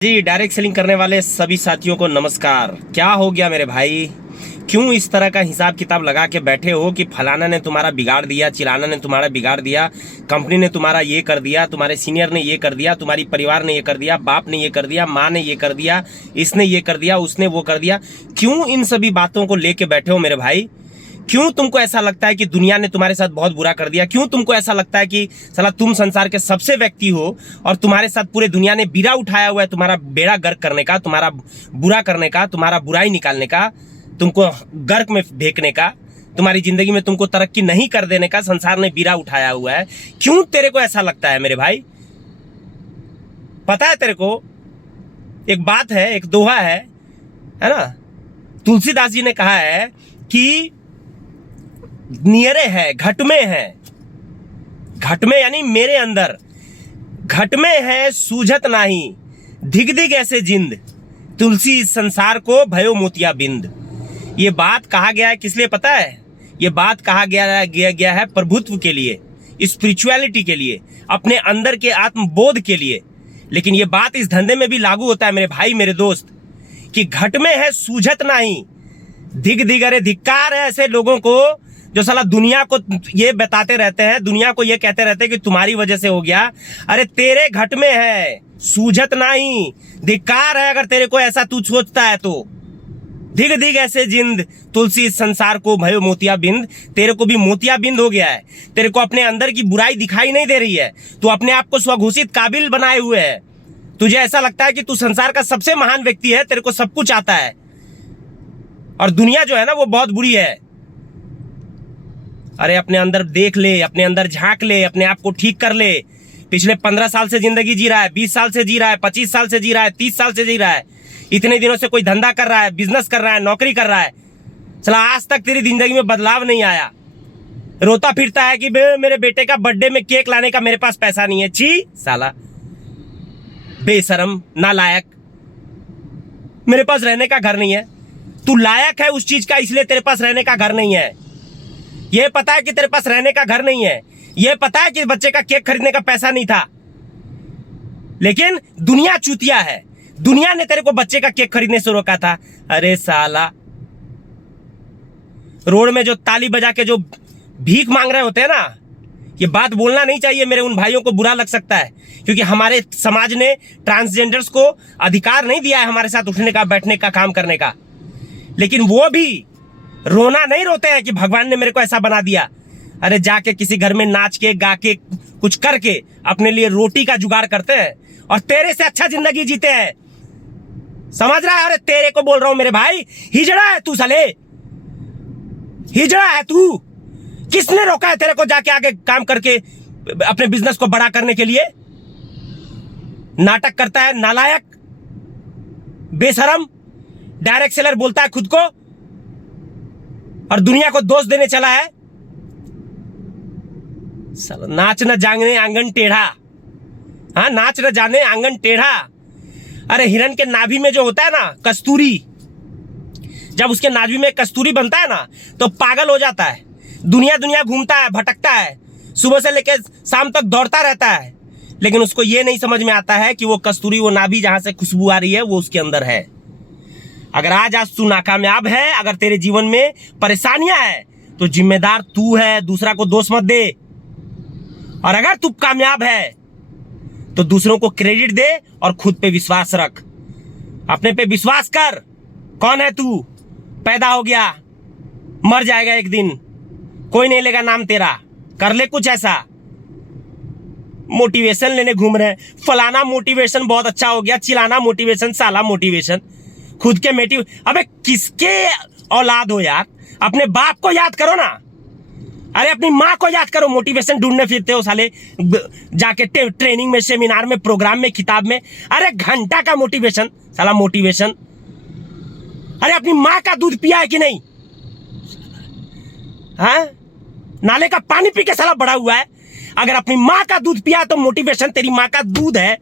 जी direct selling करने वाले सभी साथियों को नमस्कार। क्या हो गया मेरे भाई? क्यों इस तरह का हिसाब किताब लगा के बैठे हो कि फलाना ने तुम्हारा बिगाड़ दिया, चिलाना ने तुम्हारा बिगाड़ दिया, कंपनी ने तुम्हारा ये कर दिया, तुम्हारे सीनियर ने ये कर दिया, तुम्हारी परिवार ने ये कर दिया, बाप ने ये कर दिया, माँ ने ये कर दिया, इसने ये कर दिया, उसने वो कर दिया। क्यों इन सभी बातों को लेके बैठे हो मेरे भाई? क्यों तुमको ऐसा लगता है कि दुनिया ने तुम्हारे साथ बहुत बुरा कर दिया? क्यों तुमको ऐसा लगता है कि साला तुम संसार के सबसे व्यक्ति हो और तुम्हारे साथ पूरे दुनिया ने बीड़ा उठाया हुआ है तुम्हारा बेड़ा गर्क करने का, तुम्हारा बुरा करने का, तुम्हारा बुराई निकालने का, तुमको गर्क में फेंकने का, तुम्हारी जिंदगी में तुमको तरक्की नहीं कर देने का संसार ने बीड़ा उठाया हुआ है। क्यों तेरे को ऐसा लगता है मेरे भाई? पता है तेरे को एक बात है, एक दोहा है ना? तुलसीदास जी ने कहा है कि नियरे है घट में है, घट में यानी मेरे अंदर, घट में है सूझत नाही, धिग धिग ऐसे जिंद, तुलसी इस संसार को भयो मोतिया बिंद। ये बात कहा गया है किस लिए पता है? ये बात कहा गया है प्रभुत्व के लिए, स्पिरिचुअलिटी के लिए, अपने अंदर के आत्मबोध के लिए। लेकिन ये बात इस धंधे में भी लागू होता है मेरे भाई मेरे दोस्त, कि घट में है सूझत नहीं, धिग धिग। अरे धिक्कार है ऐसे लोगों को जो साला दुनिया को ये बताते रहते हैं, दुनिया को ये कहते रहते हैं कि तुम्हारी वजह से हो गया। अरे तेरे घट में है सूझत नहीं, धिक्कार है अगर तेरे को ऐसा तू सोचता है तो। धिग धिग ऐसे जिंद, तुलसी इस संसार को भयो मोतिया बिंद। तेरे को भी मोतिया बिंद हो गया है, तेरे को अपने अंदर की बुराई दिखाई नहीं दे रही है, तू अपने आप को स्वघोषित काबिल बनाए हुए है। तुझे ऐसा लगता है कि तू संसार का सबसे महान व्यक्ति है, तेरे को सब कुछ आता है, और दुनिया जो है ना वो बहुत बुरी है। अरे अपने अंदर देख ले, अपने अंदर झांक ले, अपने आप को ठीक कर ले। पिछले 15 साल से जिंदगी जी रहा है, 20 साल से जी रहा है, 25 साल से जी रहा है, 30 साल से जी रहा है, इतने दिनों से कोई धंधा कर रहा है, बिजनेस कर रहा है, नौकरी कर रहा है, चला आज तक तेरी जिंदगी में बदलाव नहीं आया। रोता फिरता है कि मेरे बेटे का बर्थडे में केक लाने का मेरे पास पैसा नहीं है। छी साला बेशरम नालायक, मेरे पास रहने का घर नहीं है। तू लायक है उस चीज का, इसलिए तेरे पास रहने का घर नहीं है। ये पता है कि तेरे पास रहने का घर नहीं है, ये पता है कि बच्चे का केक खरीदने का पैसा नहीं था, लेकिन दुनिया चूतिया है। दुनिया ने तेरे को बच्चे का केक खरीदने से रोका था। अरे साला रोड में जो ताली बजा के जो भीख मांग रहे होते हैं ना, ये बात बोलना नहीं चाहिए मेरे उन भाइयों को, बुरा लग सकता है, क्योंकि हमारे समाज ने ट्रांसजेंडर्स को अधिकार नहीं दिया है हमारे साथ उठने का, बैठने का, काम करने का। लेकिन वो भी रोना नहीं रोते हैं कि भगवान ने मेरे को ऐसा बना दिया। अरे जाके किसी घर में नाच के गा के कुछ करके अपने लिए रोटी का जुगाड़ करते हैं और तेरे से अच्छा जिंदगी जीते हैं, समझ रहा है? अरे तेरे को बोल रहा हूं मेरे भाई, हिजड़ा है तू साले, हिजड़ा है तू। किसने रोका है तेरे को जाके आगे काम करके अपने बिजनेस को बड़ा करने के लिए? नाटक करता है नालायक, बेशरम, डायरेक्ट सेलर बोलता है खुद को और दुनिया को दोष देने चला है। नाच न जाने आंगन टेढ़ा, हाँ नाच न जाने आंगन टेढ़ा। अरे हिरन के नाभि में जो होता है ना कस्तूरी, जब उसके नाभि में कस्तूरी बनता है ना तो पागल हो जाता है, दुनिया दुनिया घूमता है, भटकता है, सुबह से लेकर शाम तक दौड़ता रहता है। लेकिन उसको ये नहीं समझ में आता है कि वो कस्तूरी, वो नाभि जहां से खुशबू आ रही है वो उसके अंदर है। अगर आज तू नाकामयाब है, अगर तेरे जीवन में परेशानियां है, तो जिम्मेदार तू है, दूसरा को दोष मत दे। और अगर तू कामयाब है तो दूसरों को क्रेडिट दे और खुद पे विश्वास रख, अपने पे विश्वास कर। कौन है तू? पैदा हो गया, मर जाएगा एक दिन, कोई नहीं लेगा नाम तेरा। कर ले कुछ ऐसा। मोटिवेशन लेने घूम रहे हैं, फलाना मोटिवेशन बहुत अच्छा हो गया, चिलाना मोटिवेशन, साला मोटिवेशन, खुद के मोटिव। अबे किसके औलाद हो यार? अपने बाप को याद करो ना, अरे अपनी माँ को याद करो। मोटिवेशन ढूंढने फिरते हो साले जाके ट्रेनिंग में, सेमिनार में, प्रोग्राम में, किताब में। अरे घंटा का मोटिवेशन, साला मोटिवेशन। अरे अपनी माँ का दूध पिया है कि नहीं? हाँ, नाले का पानी पी के साला बड़ा हुआ है। अगर अपनी माँ का दूध पिया तो मोटिवेशन तेरी माँ का दूध है,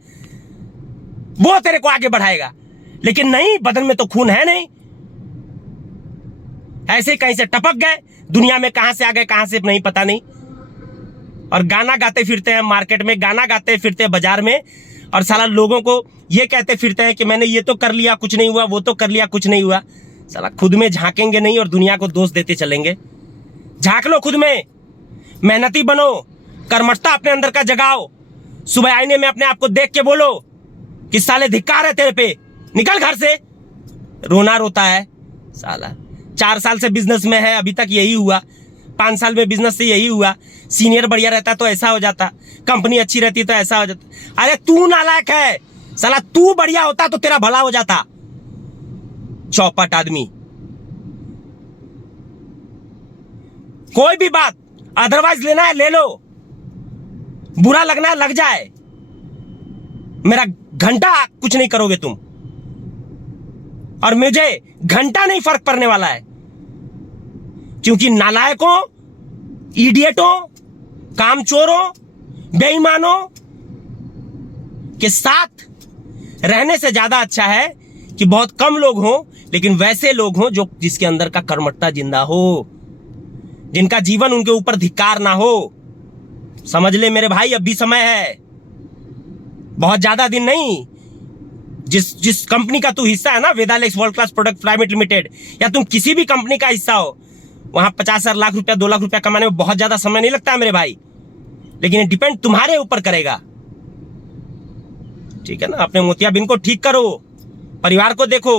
वो तेरे को आगे बढ़ाएगा। लेकिन नहीं, बदन में तो खून है नहीं, ऐसे कहीं से टपक गए, दुनिया में कहां से आ गए कहां से नहीं पता नहीं। और गाना गाते फिरते हैं मार्केट में, गाना गाते फिरते हैं बाजार में, और साला लोगों को ये कहते फिरते हैं कि मैंने ये तो कर लिया कुछ नहीं हुआ, वो तो कर लिया कुछ नहीं हुआ। साला खुद में झांकेंगे नहीं और दुनिया को दोष देते चलेंगे। झांक लो खुद में, मेहनती बनो, कर्मठता अपने अंदर का जगाओ। सुबह आईने में अपने आप को देख के बोलो कि साले धिक्कार है तेरे पे, निकल घर से। रोना रोता है साला। 4 साल से बिजनेस में है, अभी तक यही हुआ। 5 साल में बिजनेस से यही हुआ। सीनियर बढ़िया रहता तो ऐसा हो जाता, कंपनी अच्छी रहती तो ऐसा हो जाता। अरे तू नालायक है साला, तू बढ़िया होता तो तेरा भला हो जाता। चौपट आदमी। कोई भी बात अदरवाइज लेना है ले लो, बुरा लगना है लग जाए, मेरा घंटा कुछ नहीं करोगे तुम, और मुझे घंटा नहीं फर्क पड़ने वाला है। क्योंकि नालायकों, इडियटों, कामचोरों, बेईमानों के साथ रहने से ज्यादा अच्छा है कि बहुत कम लोग हों, लेकिन वैसे लोग हों जो जिसके अंदर का कर्मठता जिंदा हो, जिनका जीवन उनके ऊपर धिक्कार ना हो। समझ ले मेरे भाई, अब भी समय है, बहुत ज्यादा दिन नहीं। जिस कंपनी का तू हिस्सा है ना, Vedalex world class product private limited, या तुम किसी भी कंपनी का हिस्सा हो, वहां 50,000 लाख रुपया 2 लाख रुपया कमाने में बहुत ज्यादा समय नहीं लगता है मेरे भाई, लेकिन ये डिपेंड तुम्हारे ऊपर करेगा। ठीक है ना। अपने मोतियाबिंद को ठीक करो, परिवार को देखो,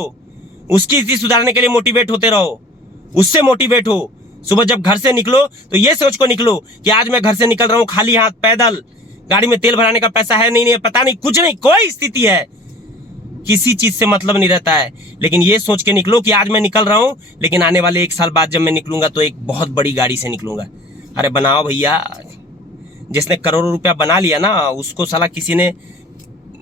उसकी स्थिति सुधारने के लिए मोटिवेट होते रहो, उससे मोटिवेट हो। सुबह जब घर से निकलो तो ये सोच को निकलो कि आज मैं घर से निकल रहा हूं खाली हाथ पैदल, गाड़ी में तेल भराने का पैसा है नहीं, पता नहीं, कुछ नहीं, कोई स्थिति है, किसी चीज से मतलब नहीं रहता है, लेकिन ये सोच के निकलो कि आज मैं निकल रहा हूं, लेकिन आने वाले 1 साल बाद जब मैं निकलूंगा तो एक बहुत बड़ी गाड़ी से निकलूंगा। अरे बनाओ भैया, जिसने करोड़ों रुपया बना लिया ना, उसको साला किसी ने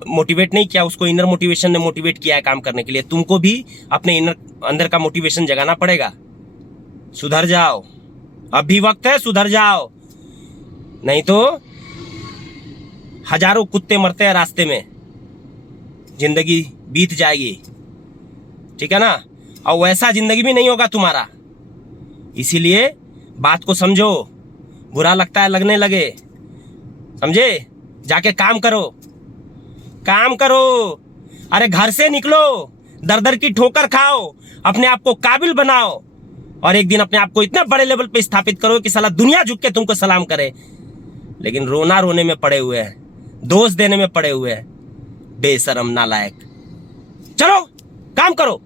मोटिवेट नहीं किया, उसको इनर मोटिवेशन ने मोटिवेट किया है काम करने के लिए। तुमको भी अपने इनर अंदर का मोटिवेशन जगाना पड़ेगा। सुधर जाओ, अभी वक्त है, सुधर जाओ, नहीं तो हजारों कुत्ते मरते हैं रास्ते में, जिंदगी बीत जाएगी। ठीक है ना। और वैसा जिंदगी भी नहीं होगा तुम्हारा। इसीलिए बात को समझो, बुरा लगता है लगने लगे, समझे, जाके काम करो, काम करो। अरे घर से निकलो, दर दर की ठोकर खाओ, अपने आप को काबिल बनाओ, और एक दिन अपने आप को इतने बड़े लेवल पे स्थापित करो कि साला दुनिया झुक के तुमको सलाम करे। लेकिन रोना रोने में पड़े हुए हैं, दोष देने में पड़े हुए हैं, बेशरम नालायक। चलो काम करो।